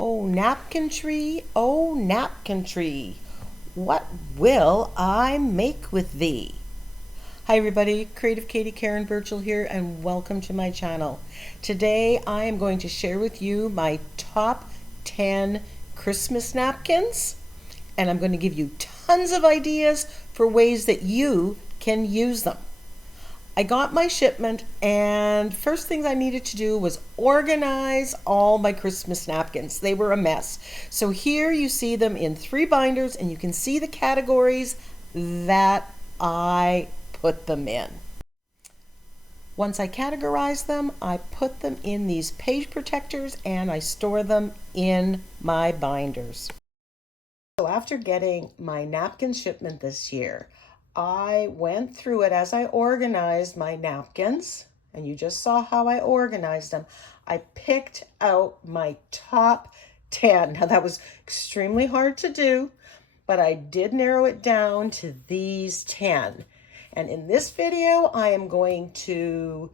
Oh, napkin tree, oh, napkin tree, what will I make with thee? Hi everybody, Creative Katie Karen Burchill here, and welcome to my channel. Today I am going to share with you my top 10 Christmas napkins, and I'm going to give you tons of ideas for ways that you can use them. I got my shipment, and first things I needed to do was organize all my Christmas napkins. They were a mess. So here you see them in 3 binders, and you can see the categories that I put them in. Once I categorize them, I put them in these page protectors and I store them in my binders. So after getting my napkin shipment this year, I went through it as I organized my napkins, and you just saw how I organized them. I picked out my top 10. Now that was extremely hard to do, but I did narrow it down to these 10. And in this video, I am going to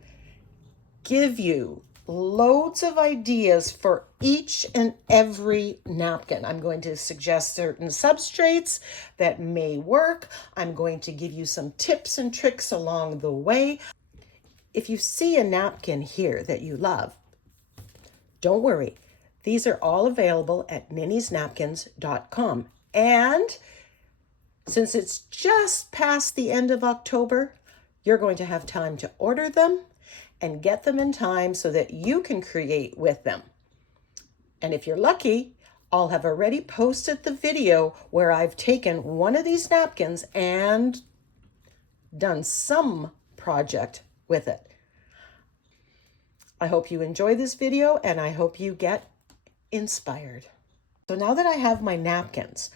give you loads of ideas for each and every napkin. I'm going to suggest certain substrates that may work. I'm going to give you some tips and tricks along the way. If you see a napkin here that you love, don't worry. These are all available at NINNYSNAPKINS.com. And since it's just past the end of October, you're going to have time to order them and get them in time so that you can create with them. And if you're lucky, I'll have already posted the video where I've taken one of these napkins and done some project with it. I hope you enjoy this video and I hope you get inspired. So now that I have my napkins,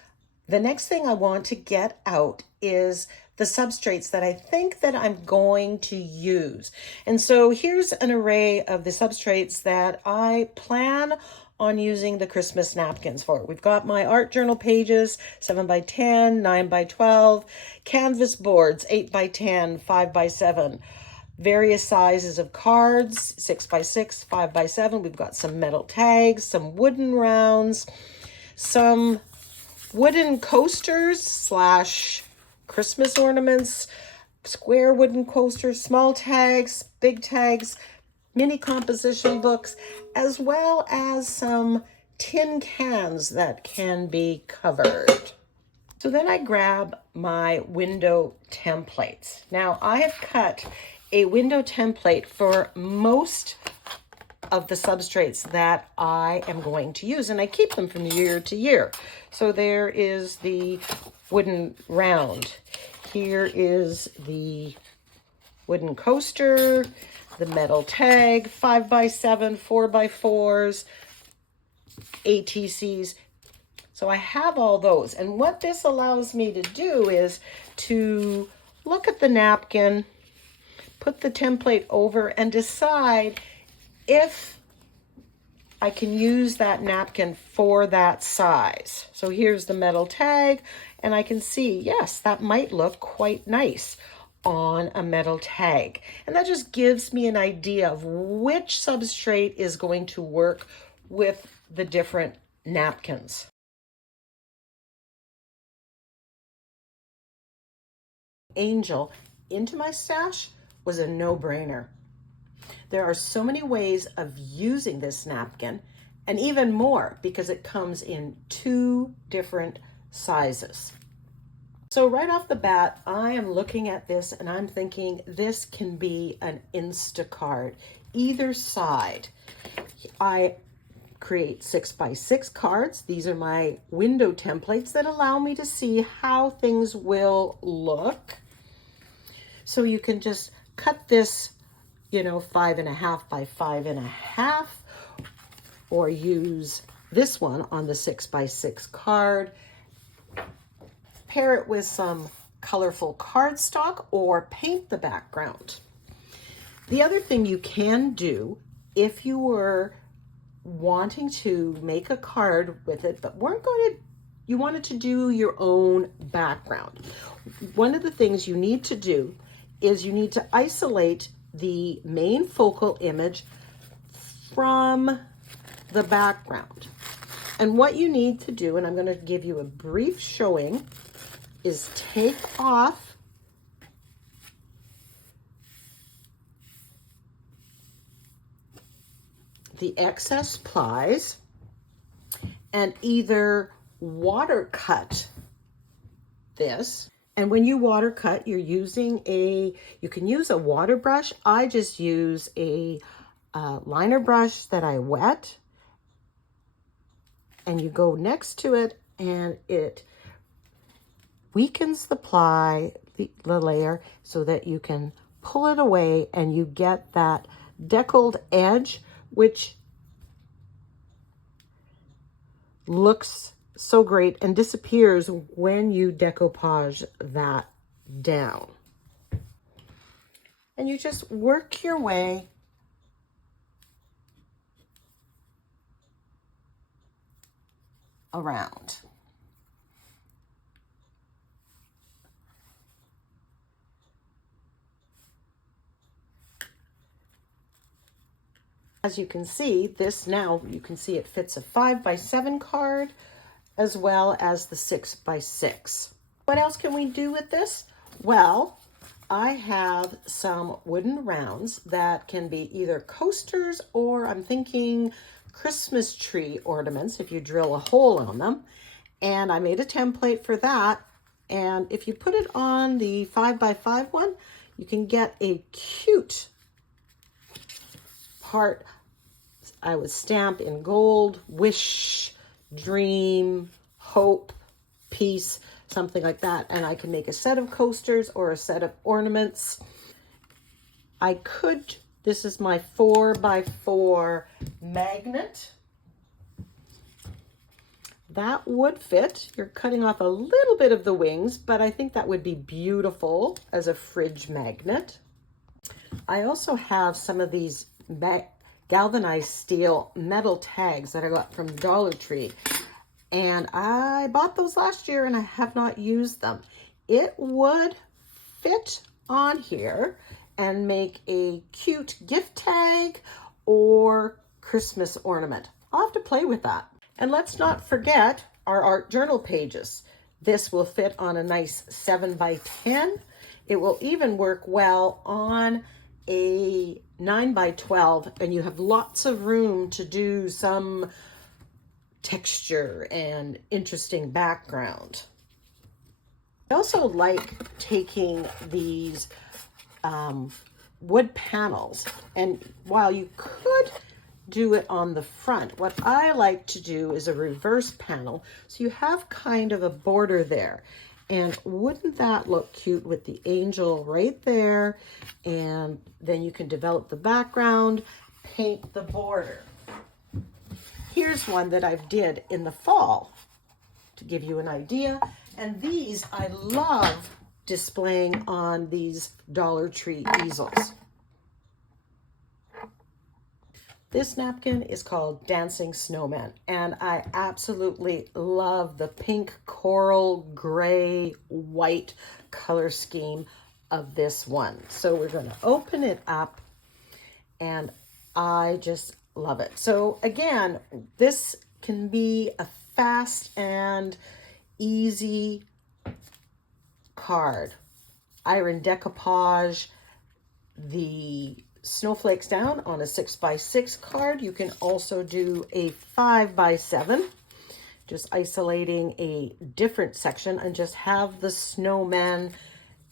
the next thing I want to get out is the substrates that I think that I'm going to use. And so here's an array of the substrates that I plan on using the Christmas napkins for. We've got my art journal pages, 7 by 10, 9 by 12, canvas boards, 8 by 10, 5 by 7, various sizes of cards, 6 by 6, 5 by 7. We've got some metal tags, some wooden rounds, some wooden coasters / Christmas ornaments, square wooden coasters, small tags, big tags, mini composition books, as well as some tin cans that can be covered. So then I grab my window templates. Now I have cut a window template for most of the substrates that I am going to use, and I keep them from year to year. So there is the wooden round. Here is the wooden coaster, the metal tag, 5 by 7, 4 by 4s, ATCs. So I have all those. And what this allows me to do is to look at the napkin, put the template over, and decide if I can use that napkin for that size. So here's the metal tag, and I can see, yes, that might look quite nice on a metal tag. And that just gives me an idea of which substrate is going to work with the different napkins. Angel into my stash was a no-brainer. There are so many ways of using this napkin, and even more because it comes in 2 different sizes. So right off the bat, I am looking at this and I'm thinking this can be an Instacart, either side. I create 6 by 6 cards. These are my window templates that allow me to see how things will look. So you can just cut this 5.5 by 5.5, or use this one on the 6 by 6 card, pair it with some colorful cardstock, or paint the background. The other thing you can do if you were wanting to make a card with it, but you wanted to do your own background. One of the things you need to do is you need to isolate the main focal image from the background. And what you need to do, and I'm going to give you a brief showing, is take off the excess plies and either water cut this. And when you water cut, you're using you can use a water brush. I just use a liner brush that I wet, and you go next to it and it weakens the ply, the layer, so that you can pull it away and you get that deckled edge, which looks so great and disappears when you decoupage that down. And you just work your way around. As you can see, this now, you can see it fits a 5x7 card as well as the 6x6. What else can we do with this? Well, I have some wooden rounds that can be either coasters, or I'm thinking Christmas tree ornaments if you drill a hole on them. And I made a template for that. And if you put it on the 5x5 one, you can get a cute part. I would stamp in gold, wish, dream, hope, peace, something like that. And I can make a set of coasters or a set of ornaments. I could, this is my 4x4 magnet. That would fit. You're cutting off a little bit of the wings, but I think that would be beautiful as a fridge magnet. I also have some of these galvanized steel metal tags that I got from Dollar Tree. And I bought those last year and I have not used them. It would fit on here and make a cute gift tag or Christmas ornament. I'll have to play with that. And let's not forget our art journal pages. This will fit on a nice 7x10. It will even work well on a 9x12, and you have lots of room to do some texture and interesting background. I also like taking these wood panels, and while you could do it on the front, what I like to do is a reverse panel, so you have kind of a border there. And wouldn't that look cute with the angel right there? And then you can develop the background, paint the border. Here's one that I've did in the fall to give you an idea. And these I love displaying on these Dollar Tree easels. This napkin is called Dancing Snowman, and I absolutely love the pink, coral, gray, white color scheme of this one. So we're going to open it up, and I just love it. So again, this can be a fast and easy card. Iron decoupage the snowflakes down on a 6x6 card. You can also do a 5x7, just isolating a different section and just have the snowman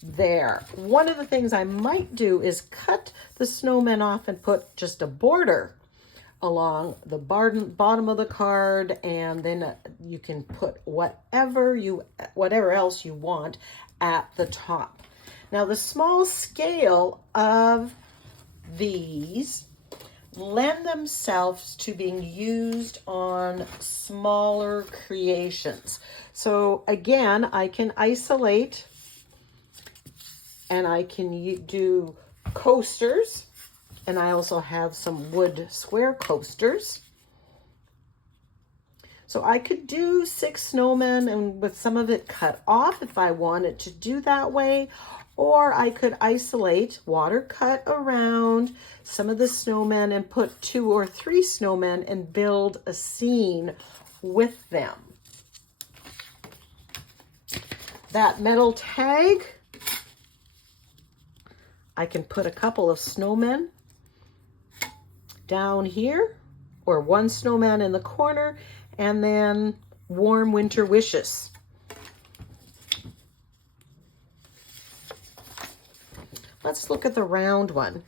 there. One of the things I might do is cut the snowman off and put just a border along the bottom of the card, and then you can put whatever else you want at the top. Now the small scale of these lend themselves to being used on smaller creations. So again, I can isolate and I can do coasters, and I also have some wood square coasters. So I could do 6 snowmen and with some of it cut off if I wanted to do that way. Or I could isolate, water cut around some of the snowmen and put 2 or 3 snowmen and build a scene with them. That metal tag, I can put a couple of snowmen down here, or one snowman in the corner, and then warm winter wishes. Let's look at the round one.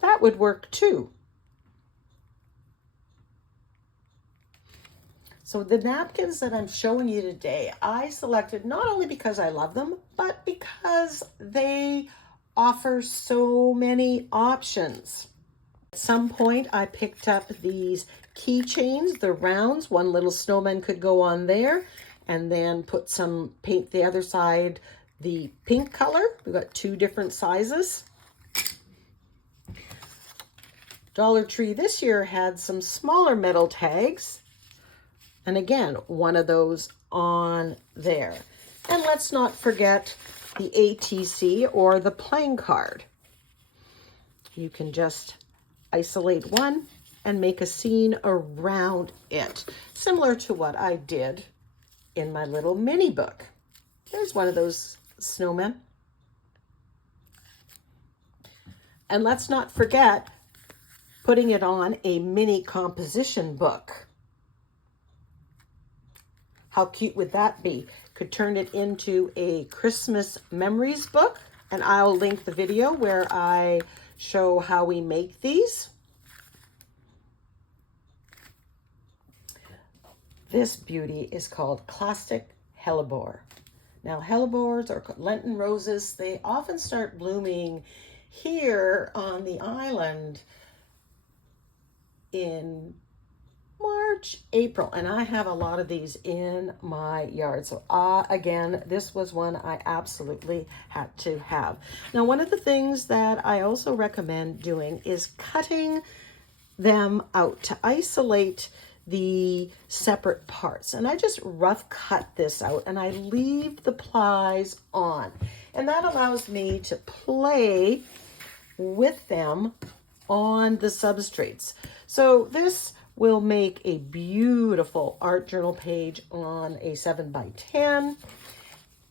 That would work too. So the napkins that I'm showing you today, I selected not only because I love them, but because they offer so many options. At some point, I picked up these keychains, the rounds. One little snowman could go on there, and then put some paint the other side the pink color. We've got 2 different sizes. Dollar Tree this year had some smaller metal tags. And again, one of those on there. And let's not forget the ATC or the playing card. You can just isolate one and make a scene around it, similar to what I did in my little mini book. There's one of those snowmen. And let's not forget putting it on a mini composition book. How cute would that be? Could turn it into a Christmas memories book, and I'll link the video where I show how we make these. This beauty is called Classic Hellebore. Now, hellebores or Lenten roses, they often start blooming here on the island in March, April, and I have a lot of these in my yard. So again, this was one I absolutely had to have. Now, one of the things that I also recommend doing is cutting them out to isolate the separate parts. And I just rough cut this out and I leave the plies on. And that allows me to play with them on the substrates. So this will make a beautiful art journal page on a 7x10.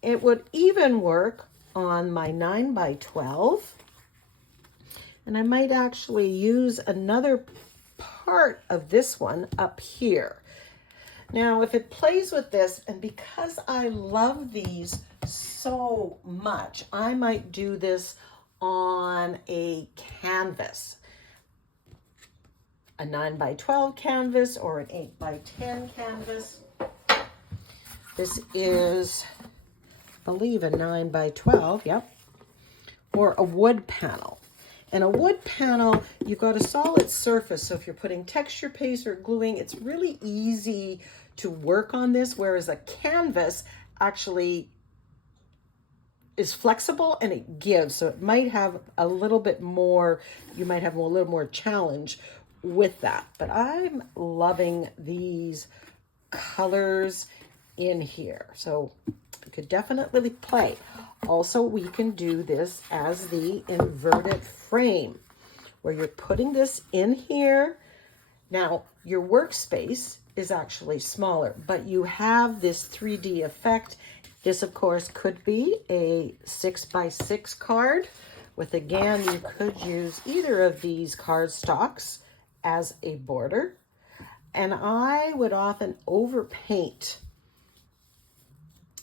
It would even work on my 9x12. And I might actually use another part of this one up here. Now, if it plays with this, and because I love these so much, I might do this on a canvas, a 9x12 canvas or an 8x10 canvas. This is, I believe, a 9x12, yep, or a wood panel. And a wood panel, you've got a solid surface, so if you're putting texture paste or gluing, it's really easy to work on this, whereas a canvas actually is flexible and it gives, so it might have a little bit more, you might have a little more challenge with that. But I'm loving these colors in here, so you could definitely play. Also, we can do this as the inverted frame, where you're putting this in here. Now, your workspace is actually smaller, but you have this 3D effect. This, of course, could be a 6x6 card with, again, you could use either of these cardstocks as a border. And I would often overpaint.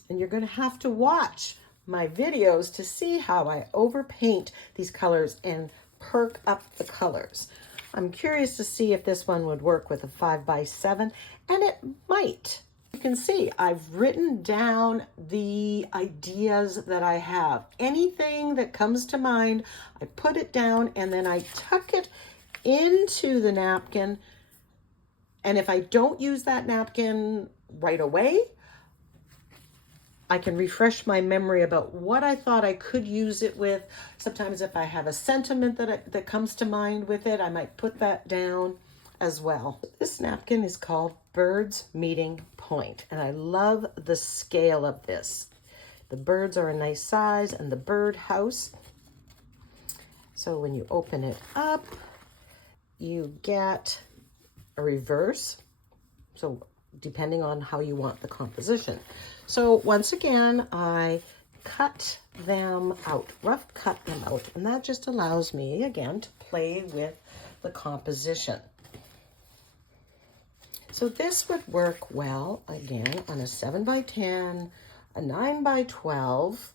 And you're going to have to watch my videos to see how I overpaint these colors and perk up the colors. I'm curious to see if this one would work with a 5x7, and it might. You can see I've written down the ideas that I have. Anything that comes to mind, I put it down and then I tuck it into the napkin. And if I don't use that napkin right away, I can refresh my memory about what I thought I could use it with. Sometimes if I have a sentiment that comes to mind with it, I might put that down as well. This napkin is called Bird's Meeting Point, and I love the scale of this. The birds are a nice size, and the bird house. So when you open it up, you get a reverse. So depending on how you want the composition. So once again, I cut them out, rough cut them out, and that just allows me, again, to play with the composition. So this would work well, again, on a 7 by 10, a 9 by 12.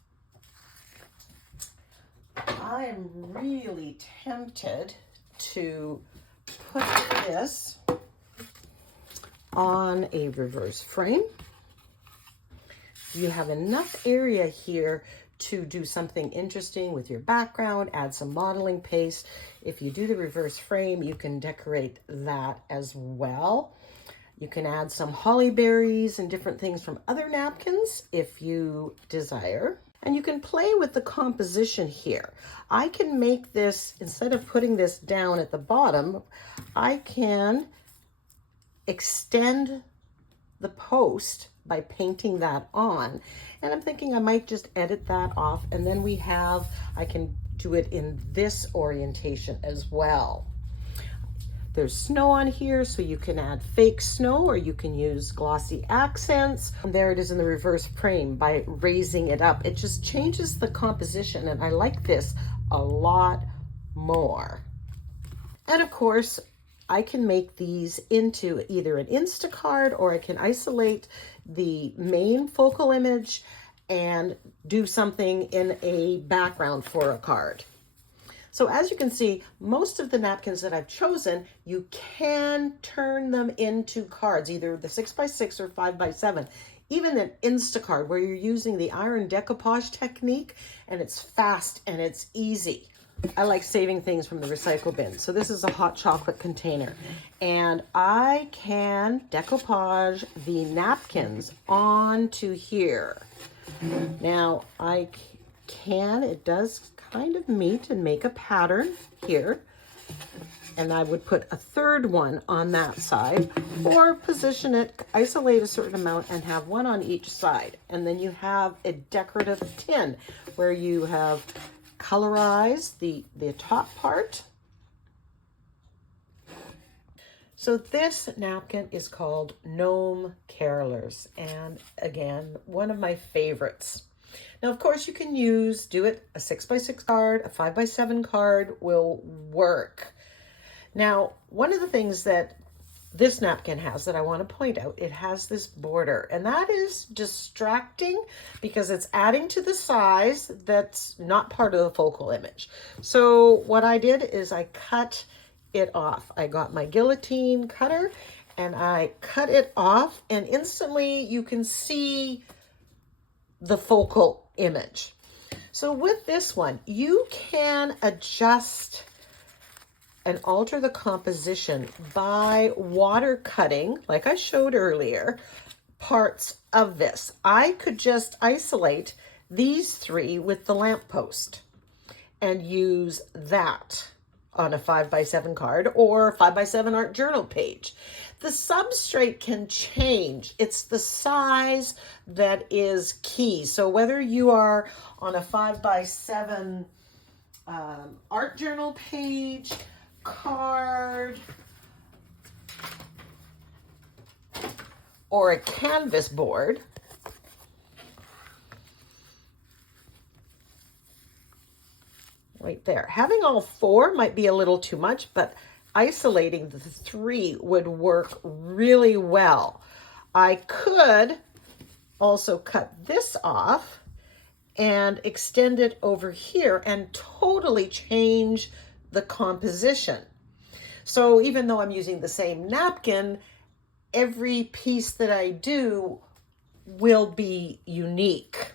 I'm really tempted to put this on a reverse frame. You have enough area here to do something interesting with your background, add some modeling paste. If you do the reverse frame, you can decorate that as well. You can add some holly berries and different things from other napkins if you desire. And you can play with the composition here. I can make this, instead of putting this down at the bottom, I can extend the post by painting that on. And I'm thinking I might just edit that off, and then I can do it in this orientation as well. There's snow on here, so you can add fake snow or you can use glossy accents. And there it is in the reverse frame by raising it up. It just changes the composition, and I like this a lot more. And of course, I can make these into either an Instacard, or I can isolate the main focal image and do something in a background for a card. So as you can see, most of the napkins that I've chosen, you can turn them into cards, either the 6 by 6 or 5 by 7. Even an Instacard where you're using the iron decoupage technique, and it's fast and it's easy. I like saving things from the recycle bin. So this is a hot chocolate container, and I can decoupage the napkins onto here. Now it does kind of meet and make a pattern here, and I would put a third one on that side, or position it, isolate a certain amount and have one on each side. And then you have a decorative tin where you have colorized the top part. So this napkin is called Gnome Carolers, and again, one of my favorites. Now, of course, you can do it a 6 by 6 card, a 5 by 7 card will work. Now, one of the things that this napkin has that I want to point out, it has this border, and that is distracting because it's adding to the size that's not part of the focal image. So what I did is I cut it off. I got my guillotine cutter and I cut it off, and instantly you can see the focal image. So with this one, you can adjust and alter the composition by water cutting, like I showed earlier, parts of this. I could just isolate these 3 with the lamppost and use that on a 5 by 7 card or 5 by 7 art journal page. The substrate can change. It's the size that is key. So whether you are on a 5 by 7 art journal page, card, or a canvas board, right there. Having all 4 might be a little too much, but isolating the 3 would work really well. I could also cut this off and extend it over here and totally change the composition. So even though I'm using the same napkin, every piece that I do will be unique.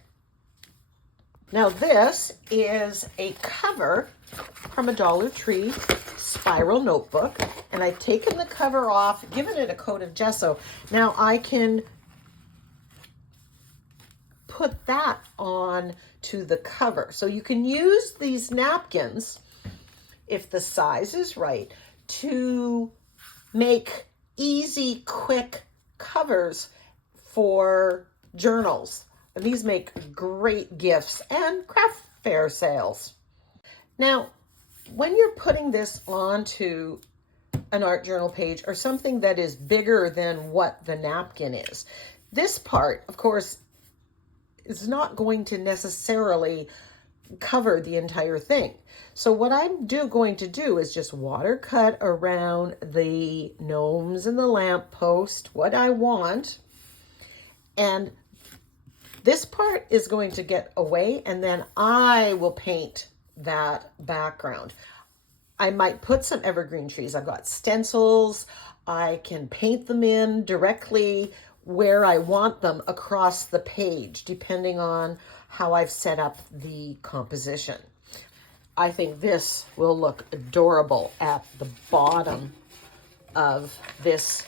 Now this is a cover from a Dollar Tree spiral notebook, and I've taken the cover off, given it a coat of gesso. Now I can put that on to the cover. So you can use these napkins, if the size is right, to make easy, quick covers for journals. And these make great gifts and craft fair sales. Now, when you're putting this onto an art journal page or something that is bigger than what the napkin is. This part, of course, is not going to necessarily cover the entire thing. So what I'm going to do is just watercut around the gnomes and the lamppost, what I want. And this part is going to get away, and then I will paint that background. I might put some evergreen trees. I've got stencils. I can paint them in directly where I want them across the page, depending on how I've set up the composition. I think this will look adorable at the bottom of this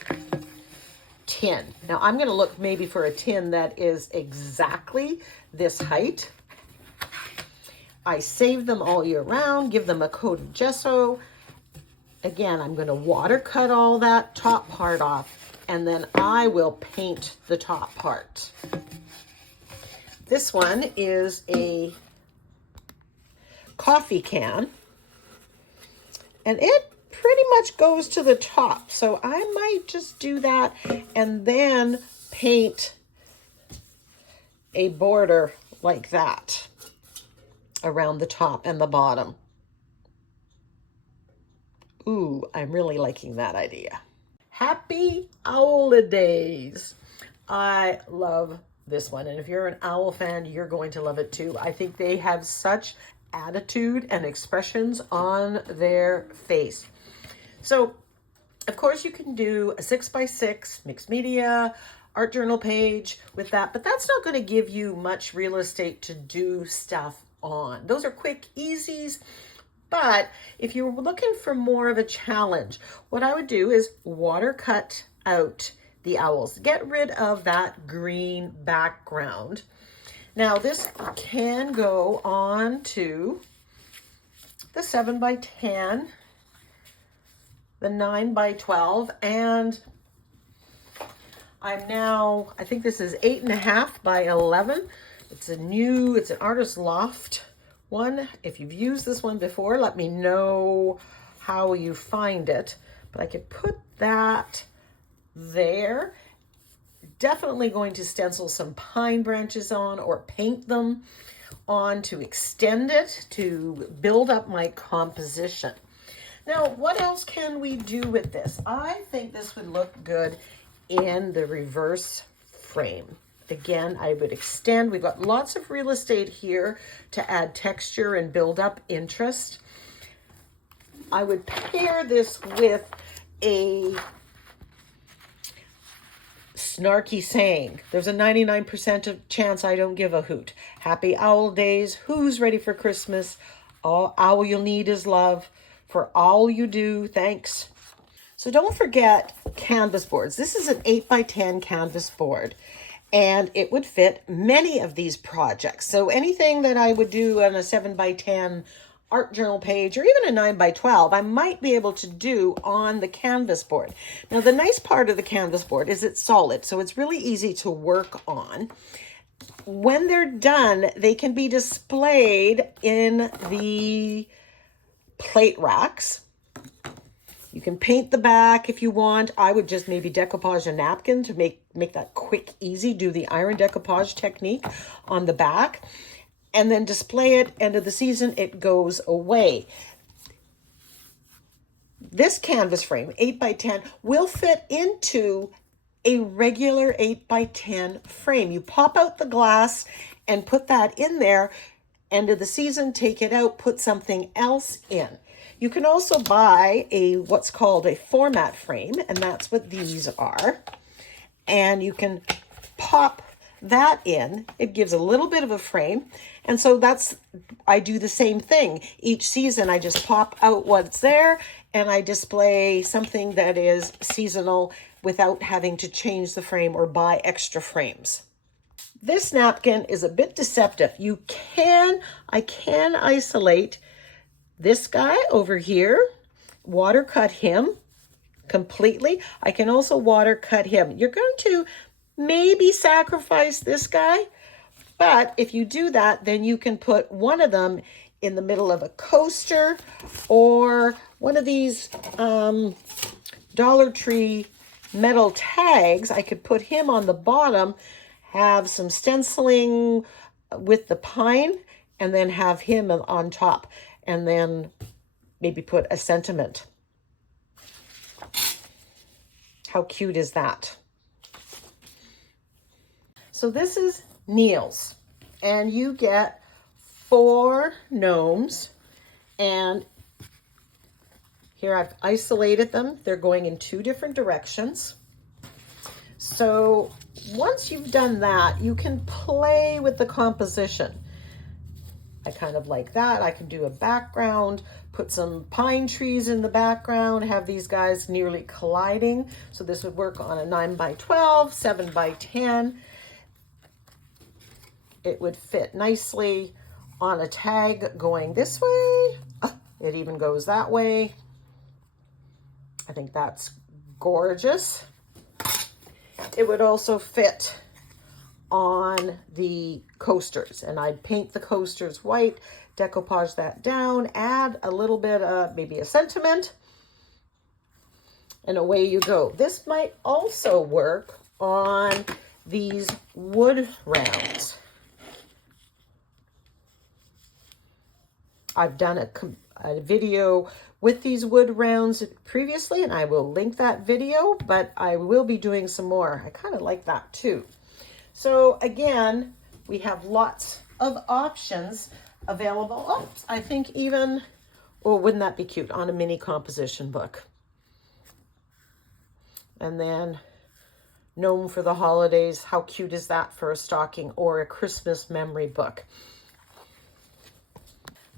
tin. Now I'm going to look maybe for a tin that is exactly this height. I save them all year round, give them a coat of gesso. Again, I'm going to watercut all that top part off, and then I will paint the top part. This one is a coffee can, and it pretty much goes to the top. So I might just do that and then paint a border like that around the top and the bottom. Ooh, I'm really liking that idea. Happy holidays. I love this one. And if you're an owl fan, you're going to love it too. I think they have such attitude and expressions on their face. So, of course, you can do a 6x6 mixed media art journal page with that, but that's not going to give you much real estate to do stuff on. Those are quick easies. But if you're looking for more of a challenge, what I would do is watercut out the owls. Get rid of that green background. Now this can go on to the 7x10, the 9x12, and I think this is 8.5 by 11. It's an Artist Loft one. If you've used this one before, let me know how you find it. But I could put that there. Definitely going to stencil some pine branches on or paint them on to extend it, to build up my composition. Now, what else can we do with this? I think this would look good in the reverse frame. Again, I would extend. We've got lots of real estate here to add texture and build up interest. I would pair this with a snarky saying. There's a 99% chance I don't give a hoot. Happy owl days. Who's ready for Christmas? All owl you'll need is love. For all you do, thanks. So don't forget canvas boards. This is an 8x10 canvas board, and it would fit many of these projects. So anything that I would do on a 7x10 art journal page, or even a 9x12, I might be able to do on the canvas board. Now, the nice part of the canvas board is it's solid, so it's really easy to work on. When they're done, they can be displayed in the plate racks. You can paint the back if you want. I would just maybe decoupage a napkin to make that quick, easy. Do the iron decoupage technique on the back and then display it. End of the season, it goes away. This canvas frame, 8x10, will fit into a regular 8x10 frame. You pop out the glass and put that in there. End of the season, take it out, put something else in. You can also buy what's called a format frame, and that's what these are. And you can pop that in. It gives a little bit of a frame. And so I do the same thing. Each season, I just pop out what's there, and I display something that is seasonal without having to change the frame or buy extra frames. This napkin is a bit deceptive. I can isolate this guy over here, watercut him completely. I can also watercut him. You're going to maybe sacrifice this guy, but if you do that, then you can put one of them in the middle of a coaster, or one of these Dollar Tree metal tags. I could put him on the bottom, have some stenciling with the pine, and then have him on top, and then maybe put a sentiment. How cute is that? So this is Neil's, and you get 4 gnomes, and here I've isolated them. They're going in 2 different directions. So once you've done that, you can play with the composition. I kind of like that. I can do a background, put some pine trees in the background, have these guys nearly colliding. So this would work on a 9x12, 7x10. It would fit nicely on a tag going this way. It even goes that way. I think that's gorgeous. It would also fit on the coasters, and I'd paint the coasters white, decoupage that down, add a little bit of maybe a sentiment, and away you go. This might also work on these wood rounds. I've done a video with these wood rounds previously, and I will link that video, but I will be doing some more. I kind of like that too. So again, we have lots of options available. Oh, I think even, oh, wouldn't that be cute on a mini composition book? And then Gnome for the holidays. How cute is that for a stocking or a Christmas memory book?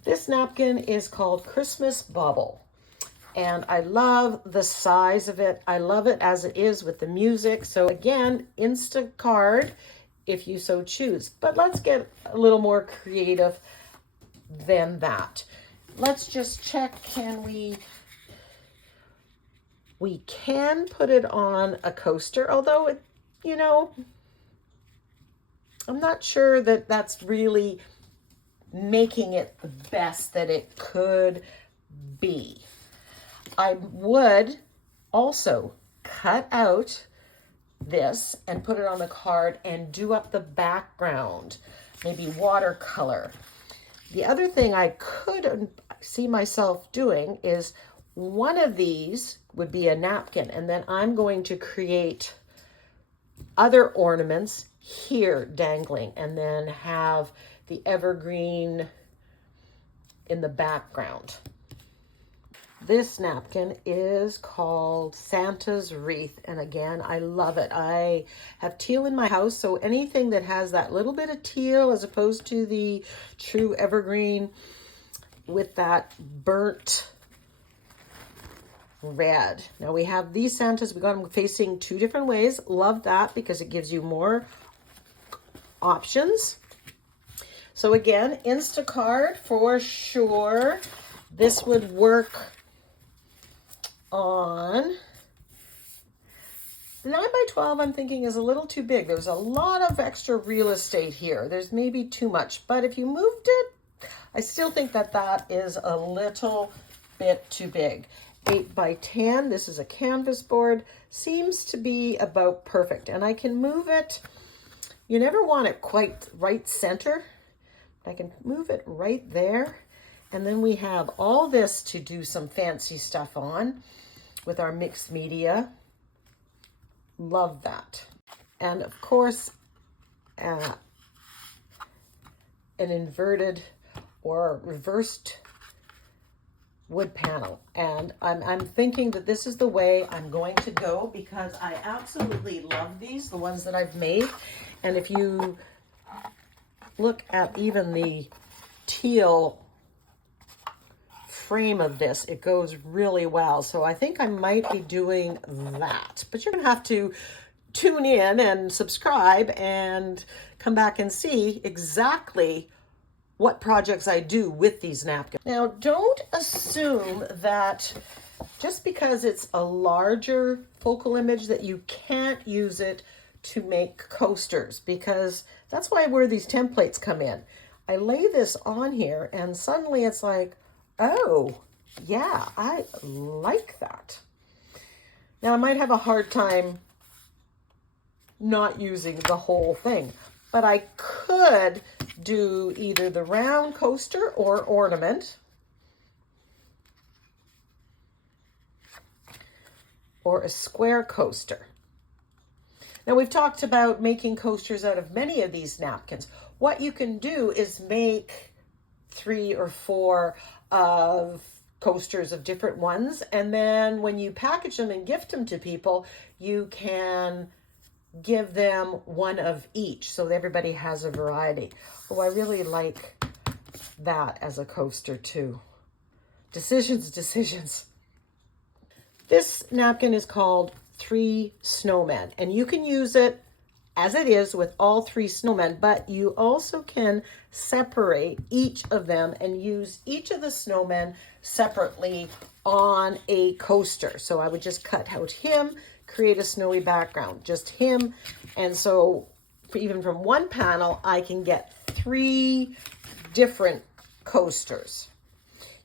This napkin is called Christmas Bauble, and I love the size of it. I love it as it is with the music. So again, Instacard if you so choose, but let's get a little more creative than that. Let's just check, can we can put it on a coaster, although it, you know, I'm not sure that that's really making it the best that it could be. I would also cut out this and put it on the card and do up the background, maybe watercolor. The other thing I could see myself doing is one of these would be a napkin, and then I'm going to create other ornaments here dangling, and then have the evergreen in the background. This napkin is called Santa's Wreath, and again, I love it. I have teal in my house, so anything that has that little bit of teal as opposed to the true evergreen with that burnt red. Now we have these Santas, we got them facing 2 different ways. Love that because it gives you more options. So again, Instacard for sure. This would work on 9x12. I'm thinking is a little too big. There's a lot of extra real estate here. There's maybe too much, but if you moved it, I still think that that is a little bit too big. 8x10, this is a canvas board, seems to be about perfect, and I can move it. You never want it quite right center. I can move it right there. And then we have all this to do some fancy stuff on with our mixed media. Love that. And of course, an inverted or reversed wood panel. And I'm thinking that this is the way I'm going to go because I absolutely love these, the ones that I've made. And if you look at even the teal frame of this, it goes really well. So I think I might be doing that, but you're gonna have to tune in and subscribe and come back and see exactly what projects I do with these napkins. Now, don't assume that just because it's a larger focal image that you can't use it to make coasters, because that's where these templates come in. I lay this on here and suddenly it's like, oh, yeah, I like that. Now I might have a hard time not using the whole thing, but I could do either the round coaster or ornament, or a square coaster. Now we've talked about making coasters out of many of these napkins. What you can do is make 3 or 4 of coasters of different ones, and then when you package them and gift them to people, you can give them one of each so that everybody has a variety. Oh, I really like that as a coaster too. Decisions. This napkin is called 3 Snowmen, and you can use it as it is with all 3 snowmen, but you also can separate each of them and use each of the snowmen separately on a coaster. So I would just cut out him, create a snowy background, just him. And so even from one panel, I can get 3 different coasters.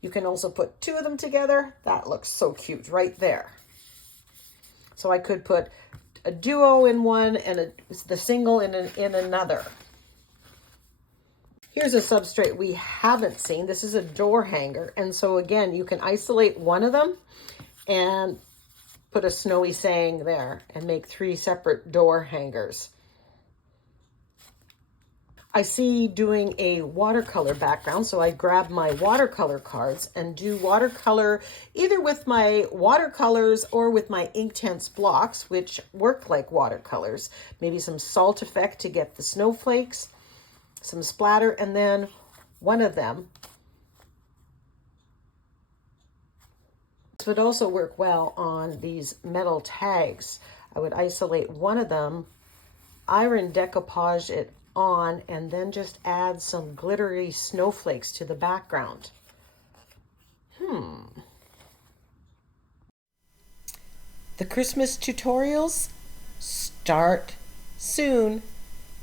You can also put 2 of them together. That looks so cute right there. So I could put a duo in one and the single in another. Here's a substrate we haven't seen. This is a door hanger. And so again, you can isolate one of them and put a snowy saying there and make 3 separate door hangers. I see doing a watercolor background, so I grab my watercolor cards and do watercolor either with my watercolors or with my Inktense blocks, which work like watercolors. Maybe some salt effect to get the snowflakes, some splatter, and then one of them. This would also work well on these metal tags. I would isolate one of them, iron decoupage it on, and then just add some glittery snowflakes to the background. The Christmas tutorials start soon,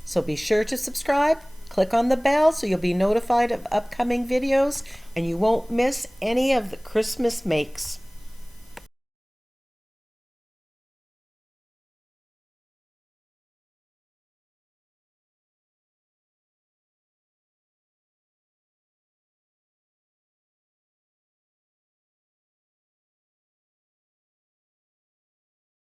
so be sure to subscribe, click on the bell so you'll be notified of upcoming videos and you won't miss any of the Christmas makes.